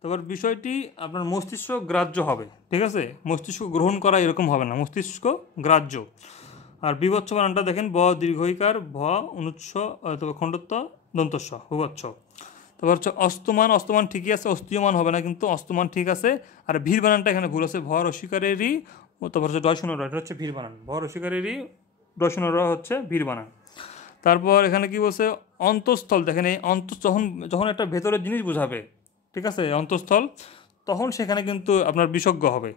তারপর বিষয়টি আপনার মস্তিষ্ক গ্রাহ্য হবে, ঠিক আছে, মস্তিষ্ক গ্রহণ করা এরকম হবে না, মস্তিষ্ক গ্রাহ্য। আর বিভৎস বানানটা দেখেন, ব দীর্ঘইকার ভ অনুচ্ছ, তারপর খণ্ডত্ব দন্তস্ব বিভৎস। তারপর হচ্ছে অস্তমান ঠিকই আছে, অস্তীয়মান হবে না কিন্তু অস্তমান ঠিক আছে। আর ভীর বানানটা এখানে ভুল আছে, ভ রসিকারেরই, তারপর হচ্ছে ডয় শূন্য র, এটা হচ্ছে ভীর বানান, ভ রসিকারেরই ডয় শূন্য র হচ্ছে ভীর বানান। তারপর এখানে কি বলছে, অন্তঃস্থল দেখেন, এই যখন একটা ভেতরের জিনিস বোঝাবে, ঠিক আছে, অন্তঃস্থল, তখন সেখানে কিন্তু আপনার বিসর্গ হবে,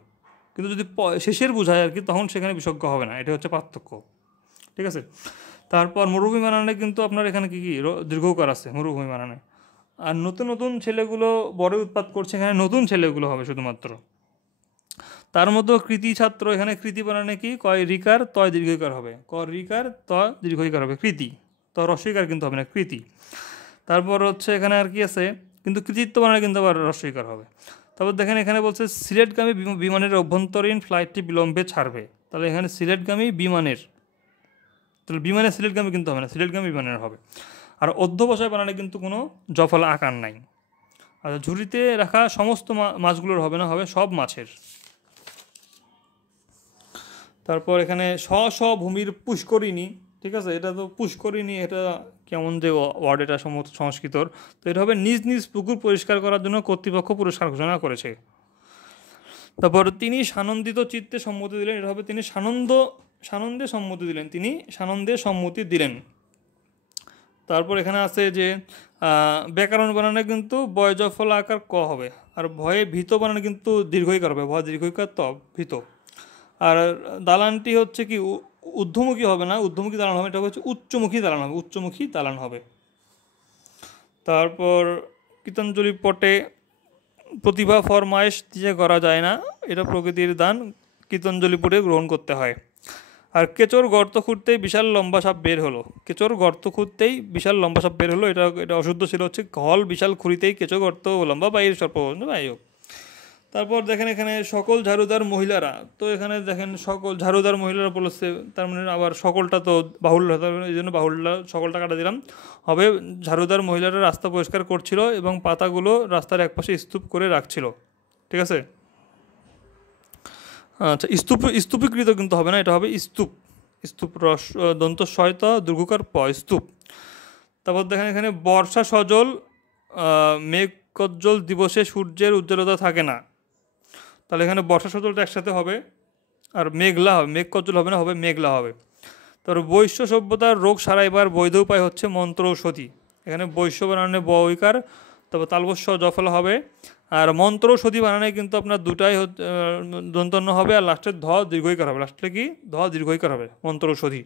কিন্তু যদি শেষের বোঝায় আর কি, তখন সেখানে বিসর্গ হবে না, এটা হচ্ছে পার্থক্য, ঠিক আছে। তারপর মরুভূমি বানানে কিন্তু আপনার এখানে কি দীর্ঘকার আছে মরুভূমি বানানে। আর নতুন ছেলেগুলো বড় উৎপাত করছে, এখানে নতুন ছেলেগুলো হবে শুধুমাত্র। তার মধ্যে কৃতি ছাত্র, এখানে কৃতি বানানে কি কয় রিকার তয় দীর্ঘইকার হবে, ক রিকার ত দীর্ঘইকার হবে, কৃতি, ত রস্বইকার কিন্তু হবে না, কৃতি। তারপর হচ্ছে এখানে আর কি আছে, কিন্তু কৃতিত্ব বানানে কিন্তু আবার রস্বইকার হবে। তারপর দেখেন এখানে বলছে সিলেটগামী বিমানের অভ্যন্তরীণ ফ্লাইটটি বিলম্বে ছাড়বে, তাহলে এখানে সিলেটগামী বিমানের, তাহলে বিমানের সিলেটগামী কিন্তু হবে না, সিলেটগামী বিমানের হবে। আর অধ্যবসায় বানানে কিন্তু কোনো জফলা আকার নাই। আর ঝুড়িতে রাখা সমস্ত মাছগুলোর হবে না, হবে সব মাছের। তারপর এখানে স্ব ভূমির পুষ্করিণী, ঠিক আছে, এটা তো পুষ্করিণী, এটা কেমন যে ওয়ার্ড, এটা সমস্ত সংস্কৃতর। তো এটা হবে নিজ নিজ পুকুর পরিষ্কার করার জন্য কর্তৃপক্ষ পুরস্কার ঘোষণা করেছে। তারপর তিনি সানন্দিত চিত্তে সম্মতি দিলেন, এটা হবে তিনি সানন্দে সম্মতি দিলেন, তিনি সানন্দে সম্মতি দিলেন। তারপর এখানে আছে যে ব্যাকরণ বানানে কিন্তু বয় জফলা আকার ক হবে, আর ভয়ে ভীত বানানে কিন্তু দীর্ঘইকার হবে, ভয় দীর্ঘইকার ত ভীত। আর দালানটি হচ্ছে কি ঊর্ধ্বমুখী হবে না, ঊর্ধ্বমুখী দালান হবে, এটা হচ্ছে উচ্চমুখী দালান হবে, উচ্চমুখী দালান হবে। তারপর গীতাঞ্জলি পটে প্রতিভা ফরমায়েশ দিয়ে করা যায় না, এটা প্রকৃতির দান, গীতাঞ্জলি পটে গ্রহণ করতে হয়। আর কেচোর গর্ত খুঁড়তেই বিশাল লম্বা সাপ বের হলো, কেচোর গর্ত খুঁড়তেই বিশাল লম্বা সাপ বের হলো, এটা অশুদ্ধ ছিল, হচ্ছে ঘল বিশাল খুঁড়িতেই কেঁচো গর্ত লম্বা বাইরের সর্প, যাই হোক। তারপর দেখেন এখানে সকল ঝাড়ুদার মহিলারা, তো এখানে দেখেন সকল ঝাড়ুদার মহিলারা বলেছে, তার মানে আবার সকলটা তো বাহুল্য, এই জন্য বাহুল্য সকলটা কাটা দিলাম, হবে ঝাড়ুদার মহিলারা রাস্তা পরিষ্কার করছিল এবং পাতাগুলো রাস্তার একপাশে স্তূপ করে রাখছিল, ঠিক আছে। আচ্ছা, স্তূপীকৃত কিন্তু হবে না, এটা হবে স্তূপ, স্তূপ রস দন্ত শয়ত দুর্ঘকার প, স্তূপ। তারপর দেখেন এখানে বর্ষা সজল মেঘজ্জ্বল দিবসে সূর্যের উজ্জ্বলতা থাকে না, তাহলে এখানে বর্ষা সজলটা একসাথে হবে, আর মেঘলা হবে, মেঘজ্জ্বল হবে না, হবে মেঘলা হবে। তারপর বৈশ্য সভ্যতার রোগ সারাইবার বৈধ উপায় হচ্ছে মন্ত্র ঔষধি, এখানে বৈশ্য বানানে বৈকার, তারপর তালবস্য জফলা হবে। আর মন্ত্র ঔষধি বানানে কিন্তু আপনার দুটাই দন্তন্য হবে, আর লাস্টে ধ দীর্ঘইকার হবে, লাস্টে কি ধ দীর্ঘইকার হবে, মন্ত্র ঔষধি।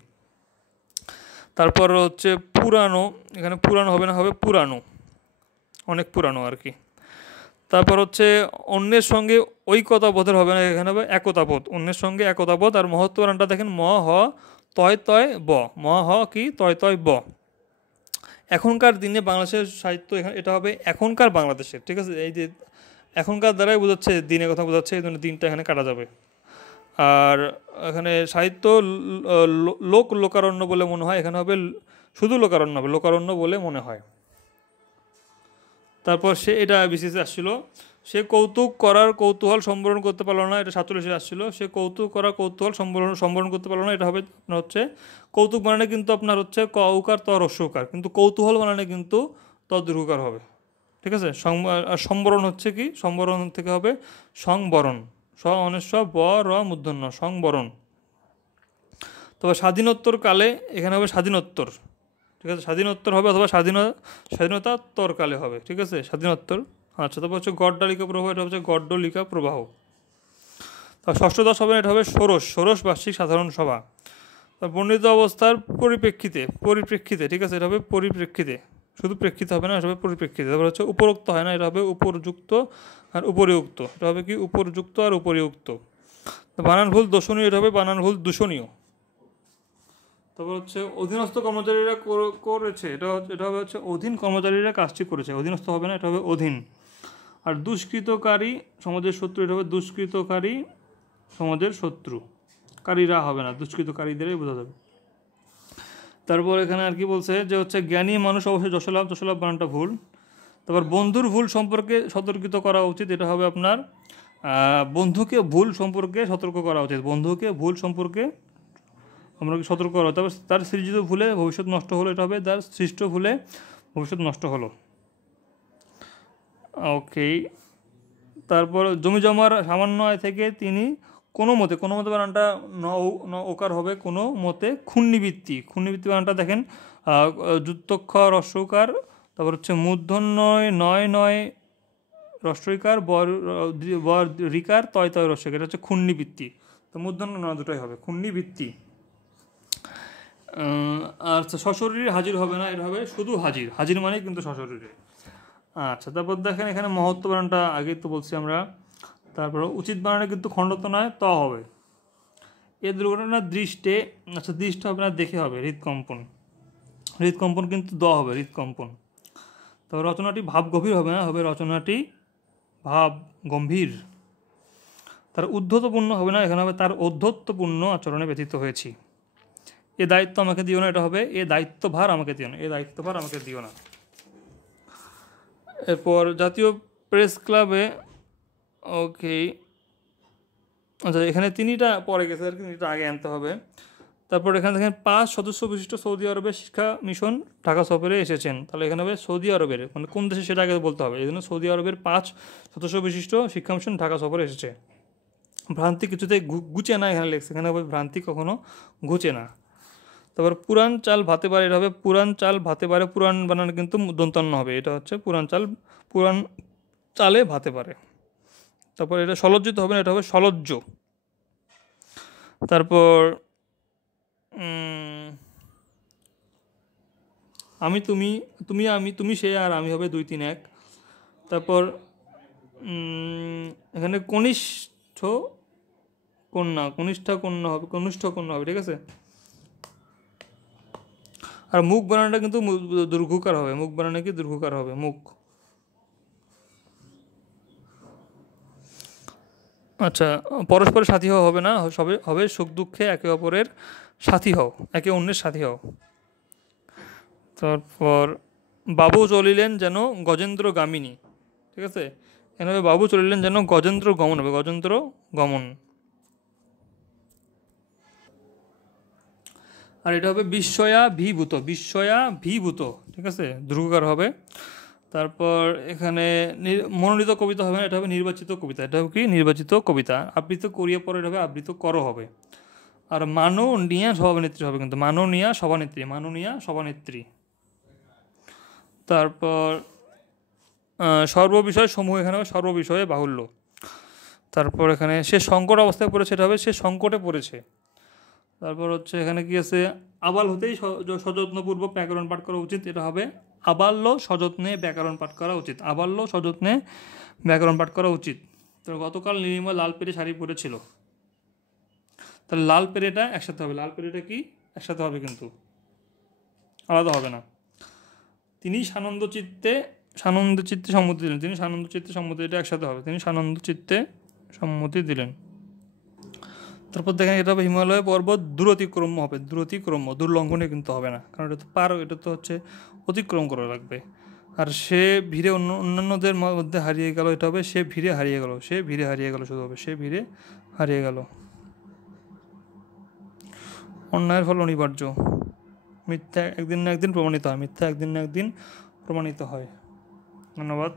তারপর হচ্ছে পুরানো, এখানে পুরানো হবে না, হবে পুরানো, অনেক পুরানো আর কি। তারপর হচ্ছে অন্যের সঙ্গে ঐকতাবোধের হবে না, এখানে হবে একতাবোধ, অন্যের সঙ্গে একতাবোধ। আর মহত্ব বানানটা দেখেন ম হ তয় তয় ব, ম হ কি তয় তয় ব। এখনকার দিনে বাংলাদেশের সাহিত্য, এখানে এটা হবে এখনকার বাংলাদেশের, ঠিক আছে, এই যে এখনকার দ্বারাই বোঝাচ্ছে, দিনের কথা বোঝাচ্ছে, এই জন্য দিনটা এখানে কাটা যাবে। আর এখানে সাহিত্য লোকারণ্য বলে মনে হয়, এখানে হবে শুধু লোকারণ্য হবে, লোকারণ্য বলে মনে হয়। তারপর সে, এটা বিসিএসে আসছিল, সে কৌতুক করার কৌতূহল সম্বরণ করতে পারলো না, এটা 47 আসছিল, সে কৌতুক করার কৌতূহল সম্বরণ করতে পারলো না, এটা হবে আপনার হচ্ছে কৌতুক বানানে কিন্তু আপনার হচ্ছে ক উকার ত রস্যকার, কিন্তু কৌতূহল বানানে কিন্তু ত দীর্ঘকার হবে, ঠিক আছে। সম্বরণ হচ্ছে কি, সম্বরণ থেকে হবে সংবরণ, স অনেশ্ব ব র মূর্ধন্য, সংবরণ। তবে স্বাধীনোত্তর কালে এখানে হবে স্বাধীনোত্তর, ঠিক আছে, স্বাধীনোত্তর হবে, অথবা স্বাধীনতাত্তর কালে হবে, ঠিক আছে, স্বাধীনোত্তর। আচ্ছা, তারপর হচ্ছে গড্ডালিকা প্রবাহ, এটা হচ্ছে গড্ডলিকা প্রবাহ। তার ষষ্ঠদশ হবে, এটা হবে ষোড়শ বার্ষিক সাধারণ সভা। তার বর্ণিত অবস্থার পরিপ্রেক্ষিতে, ঠিক আছে, এটা হবে পরিপ্রেক্ষিতে, শুধু প্রেক্ষিত হবে না, এটা হবে পরিপ্রেক্ষিতে। তারপর হচ্ছে উপরোক্ত হয় না, এটা হবে উপরযুক্ত আর উপরিউক্ত, এটা হবে কি উপরযুক্ত আর উপরিউক্ত। বানান ভুল দোষণীয়, এটা হবে বানান ভুল দূষণীয়। তারপর হচ্ছে অধীনস্থ কর্মচারীরা করেছে, এটা হবে হচ্ছে অধীন কর্মচারীরা কাজটি করেছে, অধীনস্থ হবে না, এটা হবে অধীন। আর দুষ্কৃতকারী সমাজের শত্রু, এটা হবে দুষ্কৃতকারী সমাজের শত্রু, কারীরা হবে না, দুষ্কৃতকারীদেরই বোঝা যাবে। তারপর এখানে আর কি বলছে যে হচ্ছে জ্ঞানী মানুষ অবশ্যই যশলাভ বানানটা ভুল। তারপর বন্ধুর ভুল সম্পর্কে সতর্কিত করা উচিত, এটা হবে আপনার বন্ধুকে ভুল সম্পর্কে সতর্ক করা উচিত, বন্ধুকে ভুল সম্পর্কে আমরা সতর্ক করা। তারপর তার সৃজিত ভুলে ভবিষ্যৎ নষ্ট হলো, এটা হবে তার সৃষ্ট ভুলে ভবিষ্যৎ নষ্ট হলো। ওকে, তারপর জমি জমার সামান্য আয় থেকে তিনি কোনো মতে বানানটা ওকার হবে, কোনো মতে ক্ষুণ্ণিবৃত্তি বানানটা দেখেন যুক্তক্ষ রস্যকার, তারপর হচ্ছে মূর্ধন্যয় নয় রস্যইকার, বর রিকার তয় রস্যকার, এটা হচ্ছে ক্ষুণ্ণিবৃত্তি। তো মূর্ধন্য নয় দুটোই হবে ক্ষুণ্ণিবৃত্তি। আর সশরীরে হাজির হবে না, এটা হবে শুধু হাজির মানে কিন্তু সশরীরে। আচ্ছা, তারপর দেখেন এখানে মহত্ব বানানটা আগেই তো বলছি আমরা। তারপর উচিত বানানে কিন্তু খণ্ডত নয় ত হবে। এ দুর্ঘটনার দৃষ্টে, আচ্ছা দৃষ্ট হবে না, দেখে হবে, হৃদকম্পন কিন্তু দ হবে, হৃদকম্পন। তারপর রচনাটি ভাব গভীর হবে না, হবে রচনাটি ভাব গম্ভীর। তার উদ্ধতপূর্ণ হবে না, এখানে হবে তার ঔদ্ধত্যপূর্ণ আচরণে ব্যথিত হয়েছি। এ দায়িত্ব আমাকে দিও না, এটা হবে এ দায়িত্বভার আমাকে দিও না, এ দায়িত্বভার আমাকে দিও না। এরপর জাতীয় প্রেস ক্লাবে, ওকে, আচ্ছা এখানে তিনিটা পরে গেছে আর কি, তিনিটা আগে আনতে হবে। তারপর এখানে দেখেন 5 সদস্য বিশিষ্ট সৌদি আরবের শিক্ষা মিশন ঢাকা সফরে এসেছেন, তাহলে এখানে হবে সৌদি আরবের, মানে কোন দেশে সেটা আগে বলতে হবে, এই জন্য সৌদি আরবের 5 সদস্য বিশিষ্ট শিক্ষা মিশন ঢাকা সফরে এসেছে। ভ্রান্তি কিছুতে গুছে না, এখানে লেখছে, এখানে হবে ভ্রান্তি কখনো ঘুচে না। তারপর পুরান চাল ভাতে পারে, এটা হবে পুরান চাল ভাতে পারে, পুরান বানানো কিন্তু দন্তান্ন হবে, এটা হচ্ছে পুরান চাল, পুরান চালে ভাতে পারে। তারপর এটা সলজ্জিত হবে না, এটা হবে সলজ্জ। তারপর আমি তুমি, তুমি আমি, তুমি সে আর আমি হবে 2 3 1। তারপর এখানে কনিষ্ঠ কন্যা, কনিষ্ঠা কন্যা হবে, কনিষ্ঠ কন্যা হবে, ঠিক আছে। আর মুখ বানানোটা কিন্তু দীর্ঘকার হবে, মুখ বানানো কি দীর্ঘকার হবে, মুখ। আচ্ছা, পরস্পরের সাথী হওয়া হবে না, সবে হবে সুখ দুঃখে একে অপরের সাথী হও, একে অন্যের সাথী হও। তারপর বাবু চলিলেন যেন গজেন্দ্র গামিনী, ঠিক আছে, এখানে হবে বাবু চলিলেন যেন গজেন্দ্র গমন হবে, গজেন্দ্র গমন। আর এটা হবে বিস্ময়াভিভূত, বিস্ময়াভিভূত, ঠিক আছে, ধ্রুবকার হবে। তারপর এখানে মনোনীত কবিতা হবে না, এটা হবে নির্বাচিত কবিতা, এটা হবে কি নির্বাচিত কবিতা। আবৃত করিয়া পরে এটা হবে আবৃত করো হবে। আর মাননীয়া সভানেত্রী হবে, কিন্তু মাননীয়া সভানেত্রী, মাননীয়া সভানেত্রী। তারপর সর্ববিষয় সমূহ, এখানে হবে সর্ববিষয়ে বাহুল্য। তারপর এখানে সে সংকট অবস্থায় পড়েছে, এটা হবে সে সংকটে পড়েছে। তারপর হচ্ছে এখানে কি আছে, আবাল হতেই সযত্নপূর্বক ব্যাকরণ পাঠ করা উচিত, এটা হবে আবাল্য সযত্নে ব্যাকরণ পাঠ করা উচিত, আবাল্য সযত্নে ব্যাকরণ পাঠ করা উচিত। তো গতকাল নীলিমা লাল পেরে শাড়ি পরেছিল, তাহলে লাল পেরেটা একসাথে হবে, লাল পেরেটা কি একসাথে হবে, কিন্তু আলাদা হবে না। তিনি সানন্দ চিত্তে সম্মতি দিলেন, তিনি সানন্দ চিত্তে সম্মতি, এটা একসাথে হবে, তিনি সানন্দ চিত্তে সম্মতি দিলেন। তারপর দেখেন এটা হবে হিমালয় পর্বত দূরতিক্রম্য হবে, দূরতিক্রম্য, দুর্লঙ্ঘনে কিন্তু হবে না, কারণ এটা তো এটা তো হচ্ছে অতিক্রম করা লাগবে। আর সে ভিড়ে অন্যান্যদের মধ্যে হারিয়ে গেল, এটা হবে সে ভিড়ে হারিয়ে গেল, সে ভিড়ে হারিয়ে গেল, শুধু হবে সে ভিড়ে হারিয়ে গেল। অন্যায়ের ফল অনিবার্য, মিথ্যা একদিন না একদিন প্রমাণিত হয়, মিথ্যা একদিন না একদিন প্রমাণিত হয়। ধন্যবাদ।